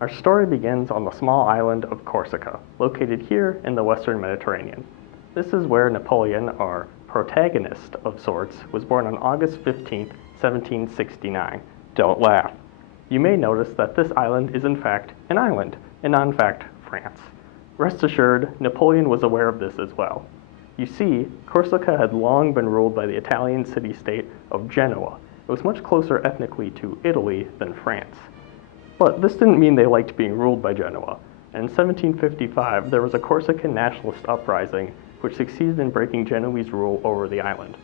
Our story begins on the small island of Corsica, located here in the western Mediterranean. This is where Napoleon, our protagonist of sorts, was born on August 15th, 1769. Don't laugh. You may notice that this island is in fact an island, and not in fact France. Rest assured, Napoleon was aware of this as well. You see, Corsica had long been ruled by the Italian city-state of Genoa. It was much closer ethnically to Italy than France. But this didn't mean they liked being ruled by Genoa. And in 1755, there was a Corsican nationalist uprising which succeeded in breaking Genoese rule over the island.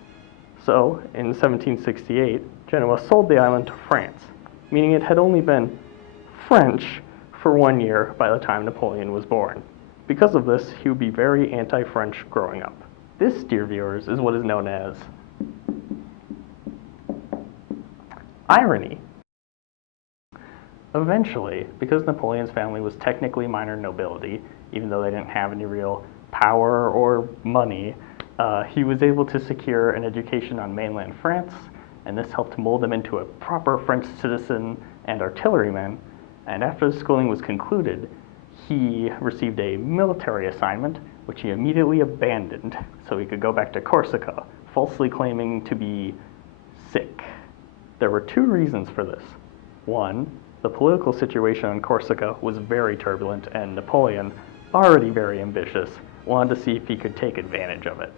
So, in 1768, Genoa sold the island to France, meaning it had only been French for 1 year by the time Napoleon was born. Because of this, he would be very anti-French growing up. This, dear viewers, is what is known as irony. Eventually, because Napoleon's family was technically minor nobility, even though they didn't have any real power or money, he was able to secure an education on mainland France, and this helped mold him into a proper French citizen and artilleryman. And after the schooling was concluded, he received a military assignment, which he immediately abandoned so he could go back to Corsica, falsely claiming to be sick. There were two reasons for this. One, the political situation on Corsica was very turbulent, and Napoleon, already very ambitious, wanted to see if he could take advantage of it.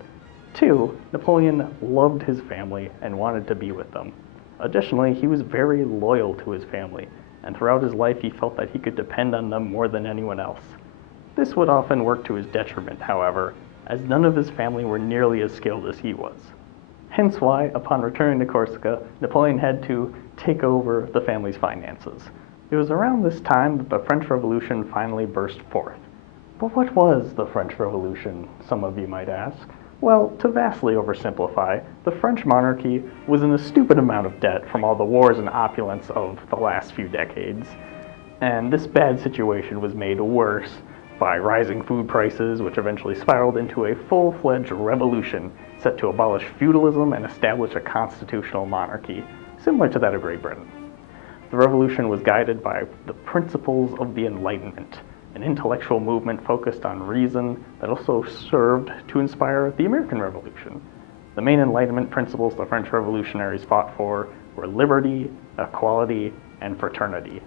Two, Napoleon loved his family and wanted to be with them. Additionally, he was very loyal to his family, and throughout his life he felt that he could depend on them more than anyone else. This would often work to his detriment, however, as none of his family were nearly as skilled as he was. Hence why, upon returning to Corsica, Napoleon had to take over the family's finances. It was around this time that the French Revolution finally burst forth. But what was the French Revolution, some of you might ask? Well, to vastly oversimplify, the French monarchy was in a stupid amount of debt from all the wars and opulence of the last few decades. And this bad situation was made worse by rising food prices, which eventually spiraled into a full-fledged revolution set to abolish feudalism and establish a constitutional monarchy, similar to that of Great Britain. The revolution was guided by the principles of the Enlightenment, an intellectual movement focused on reason that also served to inspire the American Revolution. The main Enlightenment principles the French revolutionaries fought for were liberty, equality, and fraternity.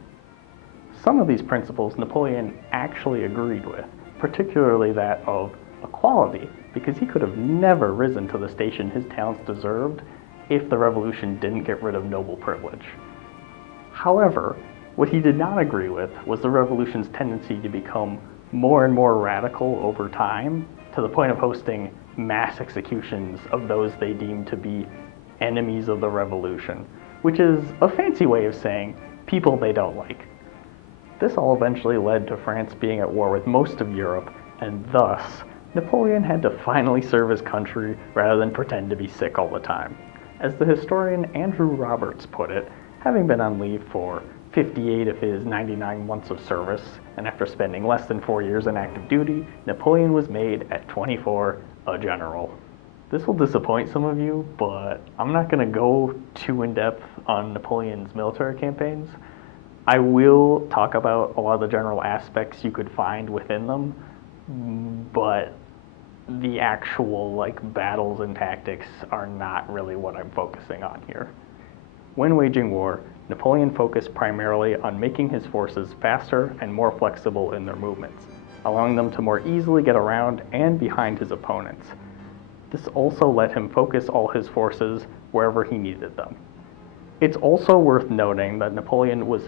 Some of these principles Napoleon actually agreed with, particularly that of equality, because he could have never risen to the station his talents deserved if the revolution didn't get rid of noble privilege. However, what he did not agree with was the revolution's tendency to become more and more radical over time, to the point of hosting mass executions of those they deemed to be enemies of the revolution, which is a fancy way of saying people they don't like. This all eventually led to France being at war with most of Europe, and thus, Napoleon had to finally serve his country rather than pretend to be sick all the time. As the historian Andrew Roberts put it, having been on leave for 58 of his 99 months of service, and after spending less than 4 years in active duty, Napoleon was made at 24 a general. This will disappoint some of you, but I'm not going to go too in-depth on Napoleon's military campaigns. I will talk about a lot of the general aspects you could find within them, but the actual battles and tactics are not really what I'm focusing on here. When waging war, Napoleon focused primarily on making his forces faster and more flexible in their movements, allowing them to more easily get around and behind his opponents. This also let him focus all his forces wherever he needed them. It's also worth noting that Napoleon was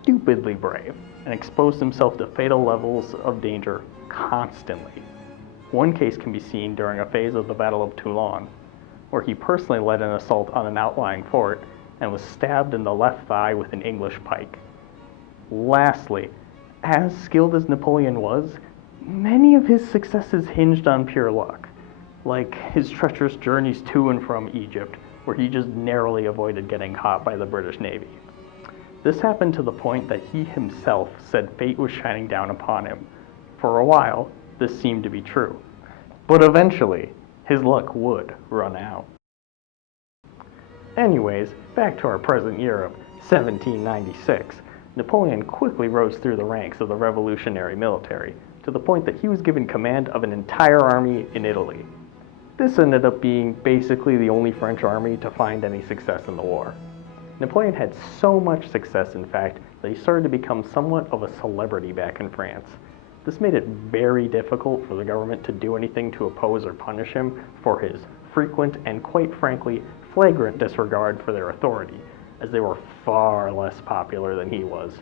stupidly brave and exposed himself to fatal levels of danger constantly. One case can be seen during a phase of the Battle of Toulon, where he personally led an assault on an outlying fort and was stabbed in the left thigh with an English pike. Lastly, as skilled as Napoleon was, many of his successes hinged on pure luck, like his treacherous journeys to and from Egypt, where he just narrowly avoided getting caught by the British Navy. This happened to the point that he himself said fate was shining down upon him. For a while, this seemed to be true, but eventually, his luck would run out. Anyways, back to our present year of 1796. Napoleon quickly rose through the ranks of the revolutionary military, to the point that he was given command of an entire army in Italy. This ended up being basically the only French army to find any success in the war. Napoleon had so much success, in fact, that he started to become somewhat of a celebrity back in France. This made it very difficult for the government to do anything to oppose or punish him for his frequent and, quite frankly, flagrant disregard for their authority, as they were far less popular than he was.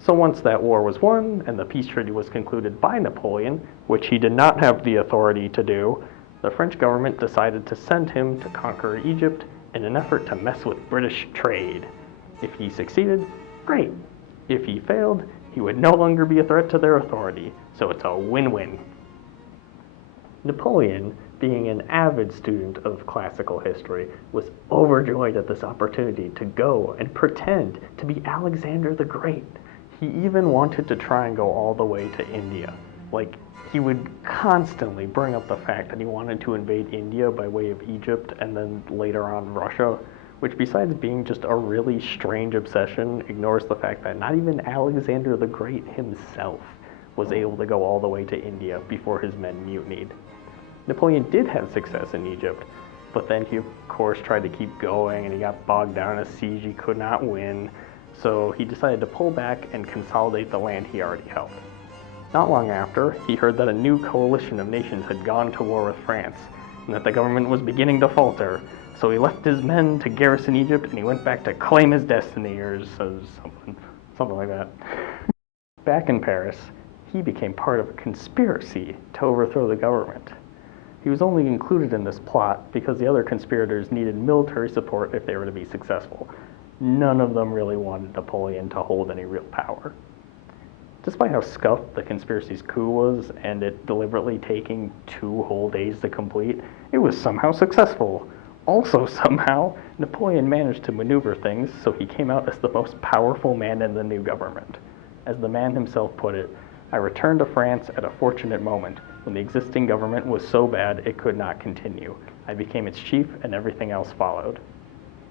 So once that war was won and the peace treaty was concluded by Napoleon, which he did not have the authority to do, the French government decided to send him to conquer Egypt in an effort to mess with British trade. If he succeeded, great. If he failed, he would no longer be a threat to their authority, so it's a win-win. Napoleon, being an avid student of classical history, was overjoyed at this opportunity to go and pretend to be Alexander the Great. He even wanted to try and go all the way to India. He would constantly bring up the fact that he wanted to invade India by way of Egypt and then later on Russia, which besides being just a really strange obsession, ignores the fact that not even Alexander the Great himself was able to go all the way to India before his men mutinied. Napoleon did have success in Egypt, but then he of course tried to keep going and he got bogged down in a siege he could not win, so he decided to pull back and consolidate the land he already held. Not long after, he heard that a new coalition of nations had gone to war with France, and that the government was beginning to falter, so he left his men to garrison Egypt and he went back to claim his destiny, or something like that. Back in Paris, he became part of a conspiracy to overthrow the government. He was only included in this plot because the other conspirators needed military support if they were to be successful. None of them really wanted Napoleon to hold any real power. Despite how scuffed the conspiracy's coup was, and it deliberately taking 2 whole days to complete, it was somehow successful. Also somehow, Napoleon managed to maneuver things so he came out as the most powerful man in the new government. As the man himself put it, "I returned to France at a fortunate moment, when the existing government was so bad it could not continue. I became its chief and everything else followed."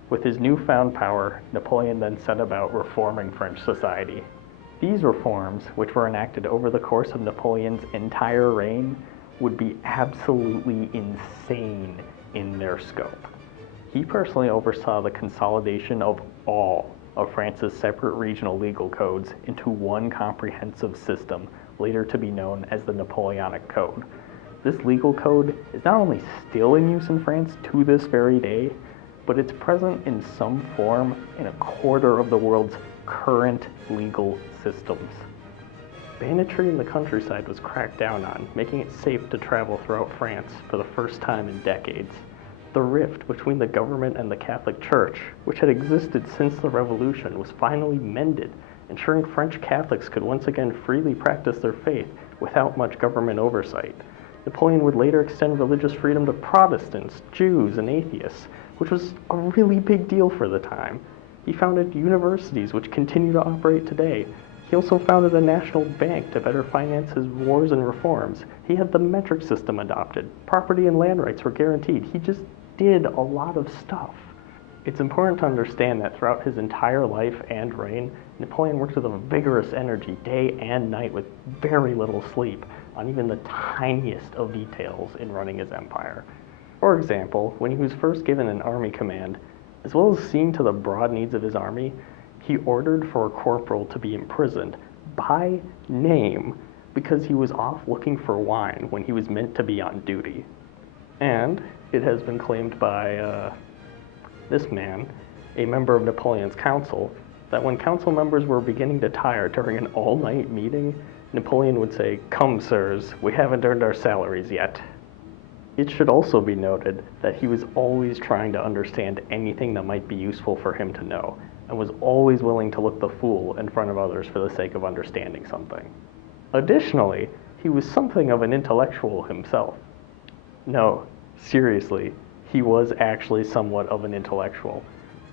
With his newfound power, Napoleon then set about reforming French society. These reforms, which were enacted over the course of Napoleon's entire reign, would be absolutely insane in their scope. He personally oversaw the consolidation of all of France's separate regional legal codes into one comprehensive system, later to be known as the Napoleonic Code. This legal code is not only still in use in France to this very day, but it's present in some form in a quarter of the world's current legal systems. Banditry in the countryside was cracked down on, making it safe to travel throughout France for the first time in decades. The rift between the government and the Catholic Church, which had existed since the Revolution, was finally mended, ensuring French Catholics could once again freely practice their faith without much government oversight. Napoleon would later extend religious freedom to Protestants, Jews, and atheists, which was a really big deal for the time. He founded universities which continue to operate today. He also founded a national bank to better finance his wars and reforms. He had the metric system adopted. Property and land rights were guaranteed. He just did a lot of stuff. It's important to understand that throughout his entire life and reign, Napoleon worked with a vigorous energy day and night with very little sleep on even the tiniest of details in running his empire. For example, when he was first given an army command, as well as seeing to the broad needs of his army, he ordered for a corporal to be imprisoned by name because he was off looking for wine when he was meant to be on duty. And it has been claimed by this man, a member of Napoleon's council, that when council members were beginning to tire during an all-night meeting, Napoleon would say, "Come, sirs, we haven't earned our salaries yet." It should also be noted that he was always trying to understand anything that might be useful for him to know, and was always willing to look the fool in front of others for the sake of understanding something. Additionally, he was something of an intellectual himself. No, seriously, he was actually somewhat of an intellectual,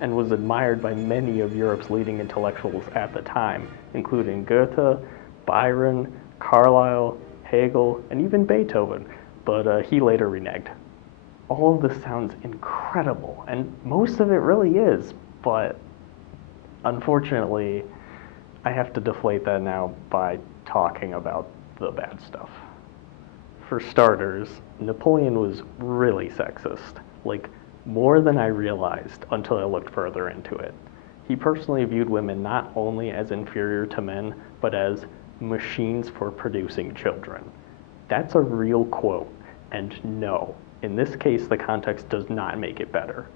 and was admired by many of Europe's leading intellectuals at the time, including Goethe, Byron, Carlyle, Hegel, and even Beethoven, but he later reneged. All of this sounds incredible, and most of it really is, but unfortunately, I have to deflate that now by talking about the bad stuff. For starters, Napoleon was really sexist, like more than I realized until I looked further into it. He personally viewed women not only as inferior to men, but as machines for producing children. That's a real quote, and no, in this case, the context does not make it better.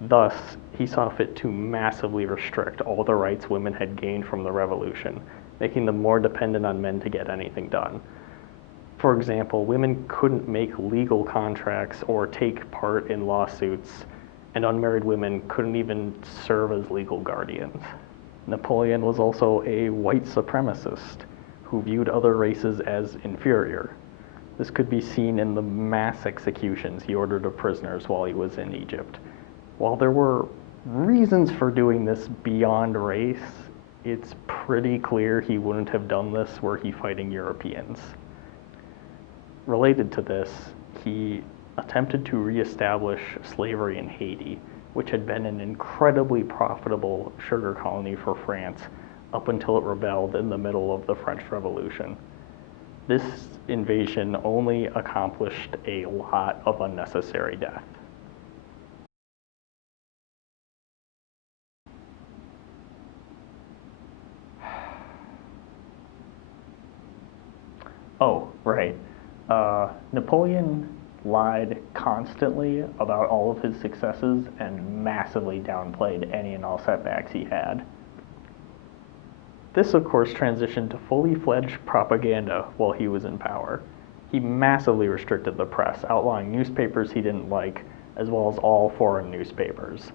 Thus, he saw fit to massively restrict all the rights women had gained from the revolution, making them more dependent on men to get anything done. For example, women couldn't make legal contracts or take part in lawsuits, and unmarried women couldn't even serve as legal guardians. Napoleon was also a white supremacist who viewed other races as inferior. This could be seen in the mass executions he ordered of prisoners while he was in Egypt. While there were reasons for doing this beyond race, it's pretty clear he wouldn't have done this were he fighting Europeans. Related to this, he attempted to reestablish slavery in Haiti, which had been an incredibly profitable sugar colony for France up until it rebelled in the middle of the French Revolution. This invasion only accomplished a lot of unnecessary death. Oh, right. Napoleon lied constantly about all of his successes and massively downplayed any and all setbacks he had. This, of course, transitioned to fully fledged propaganda while he was in power. He massively restricted the press, outlawing newspapers he didn't like, as well as all foreign newspapers.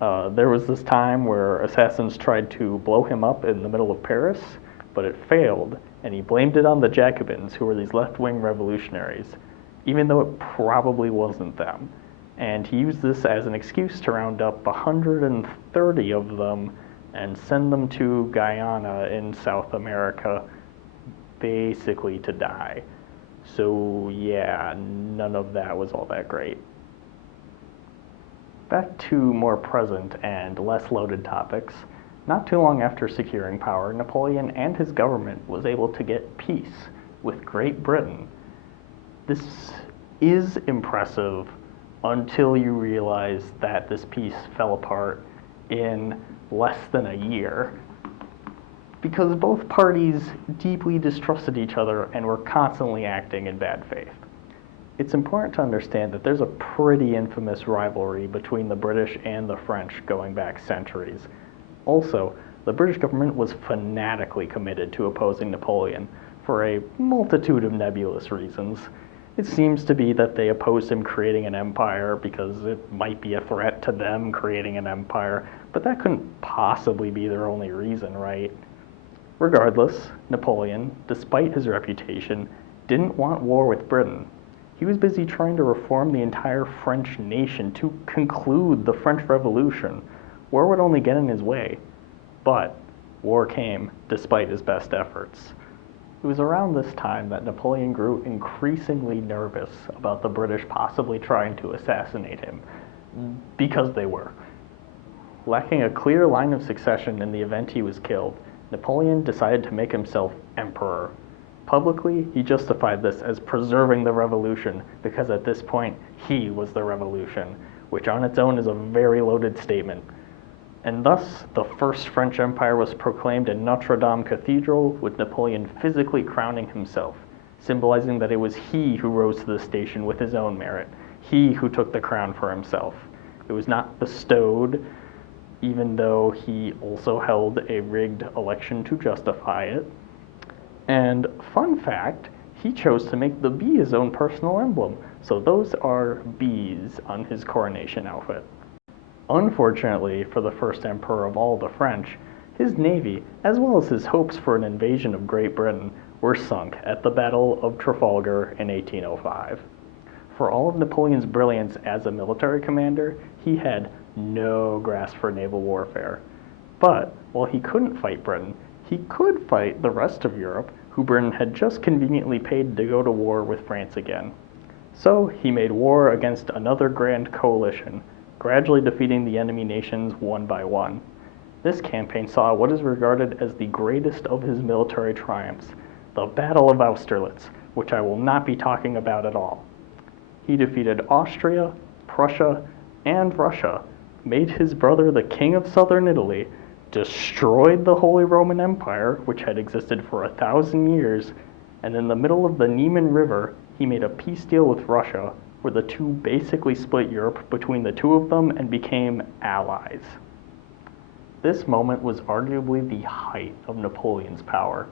There was this time where assassins tried to blow him up in the middle of Paris, but it failed, and he blamed it on the Jacobins, who were these left-wing revolutionaries, even though it probably wasn't them. And he used this as an excuse to round up 130 of them and send them to Guyana in South America, basically to die. So yeah, none of that was all that great. Back to more present and less loaded topics. Not too long after securing power, Napoleon and his government was able to get peace with Great Britain. This is impressive until you realize that this peace fell apart in less than a year because both parties deeply distrusted each other and were constantly acting in bad faith. It's important to understand that there's a pretty infamous rivalry between the British and the French going back centuries. Also, the British government was fanatically committed to opposing Napoleon for a multitude of nebulous reasons. It seems to be that they opposed him creating an empire because it might be a threat to them creating an empire, but that couldn't possibly be their only reason, right? Regardless, Napoleon, despite his reputation, didn't want war with Britain. He was busy trying to reform the entire French nation to conclude the French Revolution. War would only get in his way. But war came despite his best efforts. It was around this time that Napoleon grew increasingly nervous about the British possibly trying to assassinate him, because they were. Lacking a clear line of succession in the event he was killed, Napoleon decided to make himself emperor. Publicly, he justified this as preserving the revolution, because at this point, he was the revolution, which on its own is a very loaded statement. And thus, the First French Empire was proclaimed in Notre Dame Cathedral, with Napoleon physically crowning himself, symbolizing that it was he who rose to the station with his own merit, he who took the crown for himself. It was not bestowed, even though he also held a rigged election to justify it. And fun fact, he chose to make the bee his own personal emblem, so those are bees on his coronation outfit. Unfortunately for the first emperor of all the French, his navy, as well as his hopes for an invasion of Great Britain, were sunk at the Battle of Trafalgar in 1805. For all of Napoleon's brilliance as a military commander, he had no grasp for naval warfare. But while he couldn't fight Britain, he could fight the rest of Europe, who Britain had just conveniently paid to go to war with France again. So he made war against another grand coalition, gradually defeating the enemy nations one by one. This campaign saw what is regarded as the greatest of his military triumphs, the Battle of Austerlitz, which I will not be talking about at all. He defeated Austria, Prussia, and Russia, made his brother the king of southern Italy, destroyed the Holy Roman Empire, which had existed for 1,000 years, and in the middle of the Niemen River, he made a peace deal with Russia, where the two basically split Europe between the two of them and became allies. This moment was arguably the height of Napoleon's power,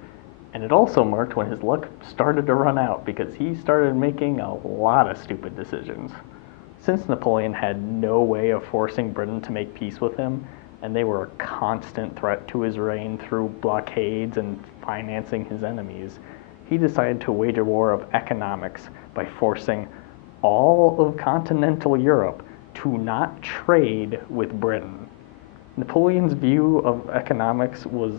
and it also marked when his luck started to run out because he started making a lot of stupid decisions. Since Napoleon had no way of forcing Britain to make peace with him, and they were a constant threat to his reign through blockades and financing his enemies, he decided to wage a war of economics by forcing all of continental Europe to not trade with Britain. Napoleon's view of economics was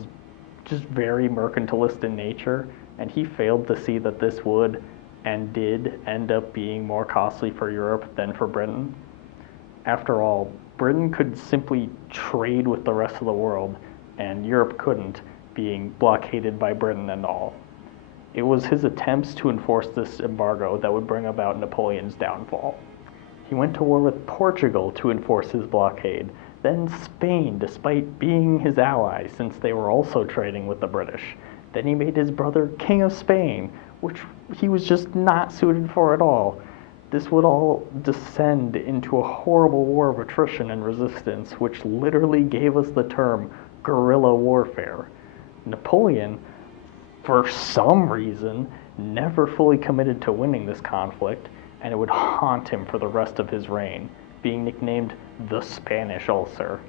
just very mercantilist in nature, and he failed to see that this would and did end up being more costly for Europe than for Britain. After all, Britain could simply trade with the rest of the world, and Europe couldn't, being blockaded by Britain and all. It was his attempts to enforce this embargo that would bring about Napoleon's downfall. He went to war with Portugal to enforce his blockade, then Spain, despite being his ally, since they were also trading with the British. Then he made his brother King of Spain, which he was just not suited for at all. This would all descend into a horrible war of attrition and resistance, which literally gave us the term guerrilla warfare. Napoleon, for some reason, never fully committed to winning this conflict, and it would haunt him for the rest of his reign, being nicknamed the Spanish Ulcer.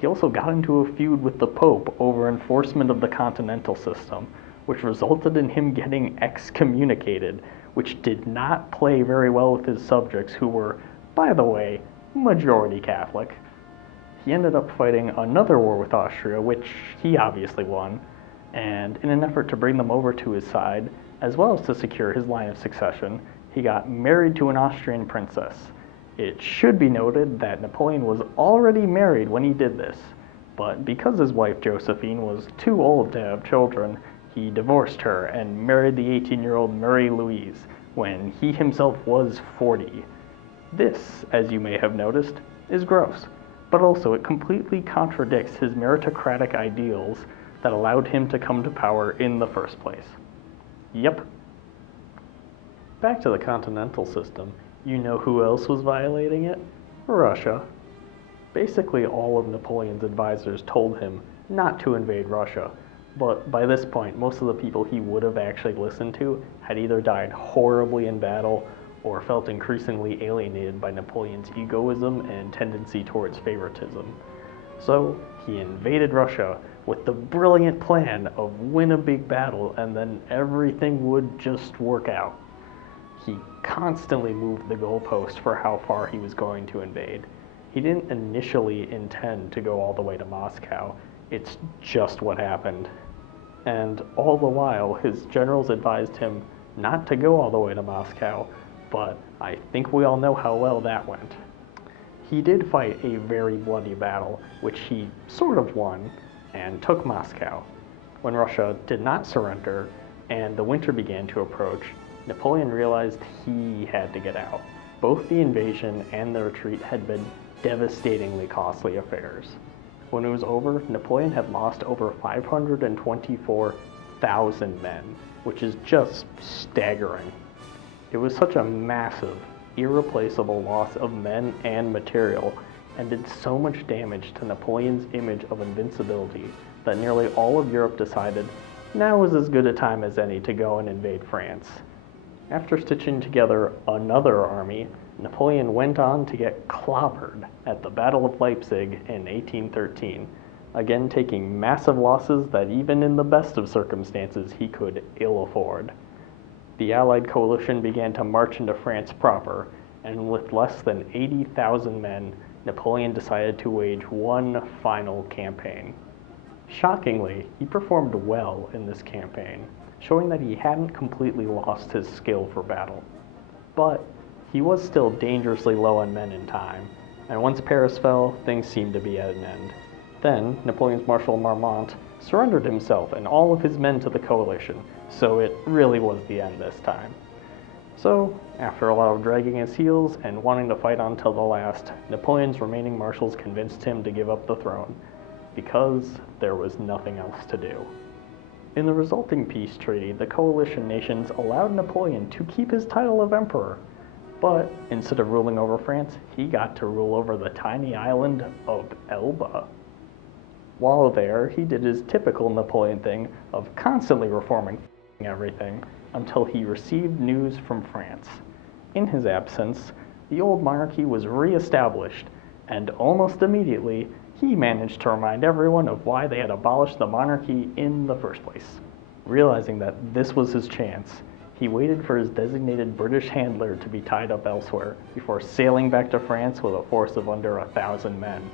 He also got into a feud with the Pope over enforcement of the continental system, which resulted in him getting excommunicated, which did not play very well with his subjects, who were, by the way, majority Catholic. He ended up fighting another war with Austria, which he obviously won, and in an effort to bring them over to his side, as well as to secure his line of succession, he got married to an Austrian princess. It should be noted that Napoleon was already married when he did this, but because his wife Josephine was too old to have children, he divorced her and married the 18-year-old Marie Louise when he himself was 40. This, as you may have noticed, is gross, but also it completely contradicts his meritocratic ideals that allowed him to come to power in the first place. Yep. Back to the continental system. You know who else was violating it? Russia. Basically, all of Napoleon's advisors told him not to invade Russia, but by this point, most of the people he would have actually listened to had either died horribly in battle or felt increasingly alienated by Napoleon's egoism and tendency towards favoritism. So he invaded Russia with the brilliant plan of win a big battle and then everything would just work out. He constantly moved the goalpost for how far he was going to invade. He didn't initially intend to go all the way to Moscow. It's just what happened. And all the while, his generals advised him not to go all the way to Moscow, but I think we all know how well that went. He did fight a very bloody battle, which he sort of won, and took Moscow. When Russia did not surrender, and the winter began to approach, Napoleon realized he had to get out. Both the invasion and the retreat had been devastatingly costly affairs. When it was over, Napoleon had lost over 524,000 men, which is just staggering. It was such a massive, irreplaceable loss of men and material, and did so much damage to Napoleon's image of invincibility that nearly all of Europe decided now was as good a time as any to go and invade France. After stitching together another army, Napoleon went on to get clobbered at the Battle of Leipzig in 1813, again taking massive losses that even in the best of circumstances he could ill afford. The Allied coalition began to march into France proper, and with less than 80,000 men, Napoleon decided to wage one final campaign. Shockingly, he performed well in this campaign, showing that he hadn't completely lost his skill for battle. But he was still dangerously low on men in time, and once Paris fell, things seemed to be at an end. Then, Napoleon's Marshal Marmont surrendered himself and all of his men to the coalition, so it really was the end this time. So, after a lot of dragging his heels and wanting to fight on till the last, Napoleon's remaining marshals convinced him to give up the throne, because there was nothing else to do. In the resulting peace treaty, the coalition nations allowed Napoleon to keep his title of emperor, but instead of ruling over France, he got to rule over the tiny island of Elba. While there, he did his typical Napoleon thing of constantly reforming everything until he received news from France. In his absence, the old monarchy was re-established, and almost immediately, he managed to remind everyone of why they had abolished the monarchy in the first place. Realizing that this was his chance, he waited for his designated British handler to be tied up elsewhere before sailing back to France with a force of under 1,000 men.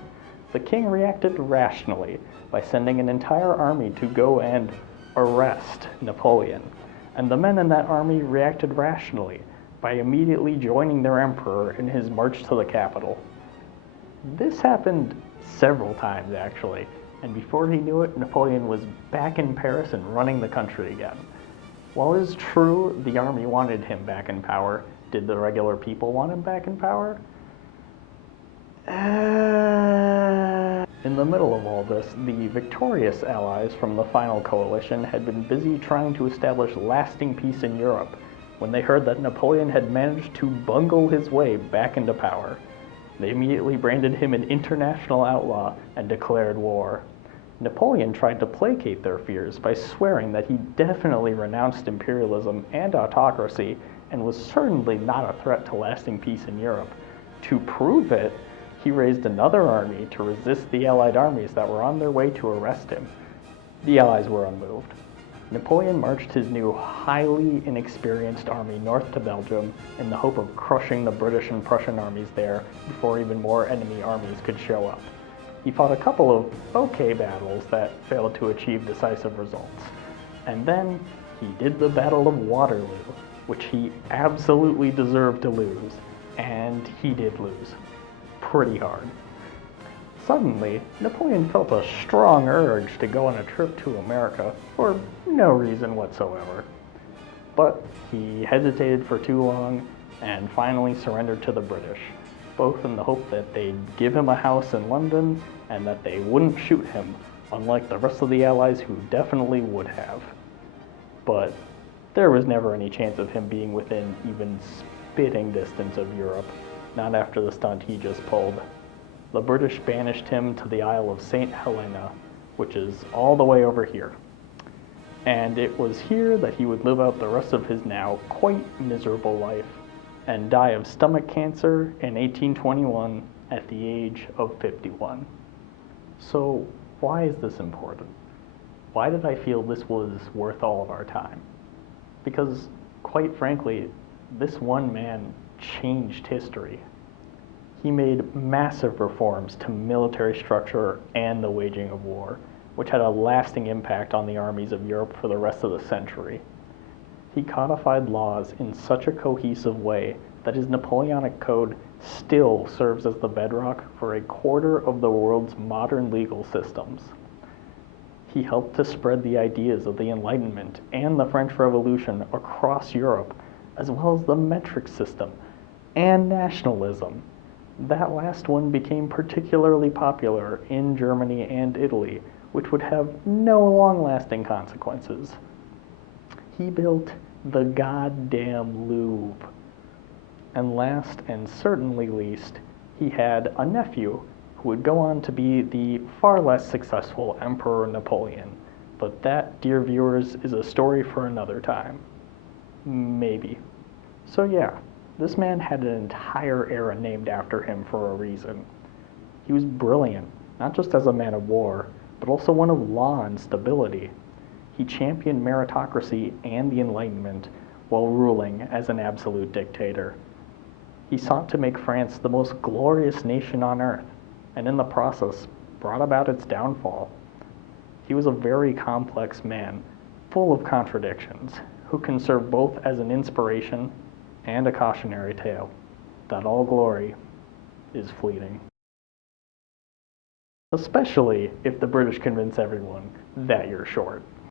The king reacted rationally by sending an entire army to go and arrest Napoleon, and the men in that army reacted rationally by immediately joining their emperor in his march to the capital. This happened several times, actually, and before he knew it, Napoleon was back in Paris and running the country again. While it is true the army wanted him back in power, did the regular people want him back in power? In the middle of all this, the victorious allies from the final coalition had been busy trying to establish lasting peace in Europe when they heard that Napoleon had managed to bungle his way back into power. They immediately branded him an international outlaw and declared war. Napoleon tried to placate their fears by swearing that he definitely renounced imperialism and autocracy and was certainly not a threat to lasting peace in Europe. To prove it, he raised another army to resist the Allied armies that were on their way to arrest him. The Allies were unmoved. Napoleon marched his new, highly inexperienced army north to Belgium in the hope of crushing the British and Prussian armies there before even more enemy armies could show up. He fought a couple of okay battles that failed to achieve decisive results. And then he did the Battle of Waterloo, which he absolutely deserved to lose, and he did lose. Pretty hard. Suddenly, Napoleon felt a strong urge to go on a trip to America for no reason whatsoever. But he hesitated for too long and finally surrendered to the British, both in the hope that they'd give him a house in London and that they wouldn't shoot him, unlike the rest of the Allies who definitely would have. But there was never any chance of him being within even spitting distance of Europe, not after the stunt he just pulled. The British banished him to the Isle of St. Helena, which is all the way over here. And it was here that he would live out the rest of his now quite miserable life and die of stomach cancer in 1821 at the age of 51. So why is this important? Why did I feel this was worth all of our time? Because, quite frankly, this one man changed history. He made massive reforms to military structure and the waging of war, which had a lasting impact on the armies of Europe for the rest of the century. He codified laws in such a cohesive way that his Napoleonic Code still serves as the bedrock for a quarter of the world's modern legal systems. He helped to spread the ideas of the Enlightenment and the French Revolution across Europe, as well as the metric system and nationalism. That last one became particularly popular in Germany and Italy, which would have no long-lasting consequences. He built the goddamn Louvre. And last and certainly least, he had a nephew who would go on to be the far less successful Emperor Napoleon. But that, dear viewers, is a story for another time. Maybe. So yeah, this man had an entire era named after him for a reason. He was brilliant, not just as a man of war, but also one of law and stability. He championed meritocracy and the Enlightenment while ruling as an absolute dictator. He sought to make France the most glorious nation on earth, and in the process brought about its downfall. He was a very complex man, full of contradictions, who can serve both as an inspiration and a cautionary tale that all glory is fleeting. especially if the British convince everyone that you're short.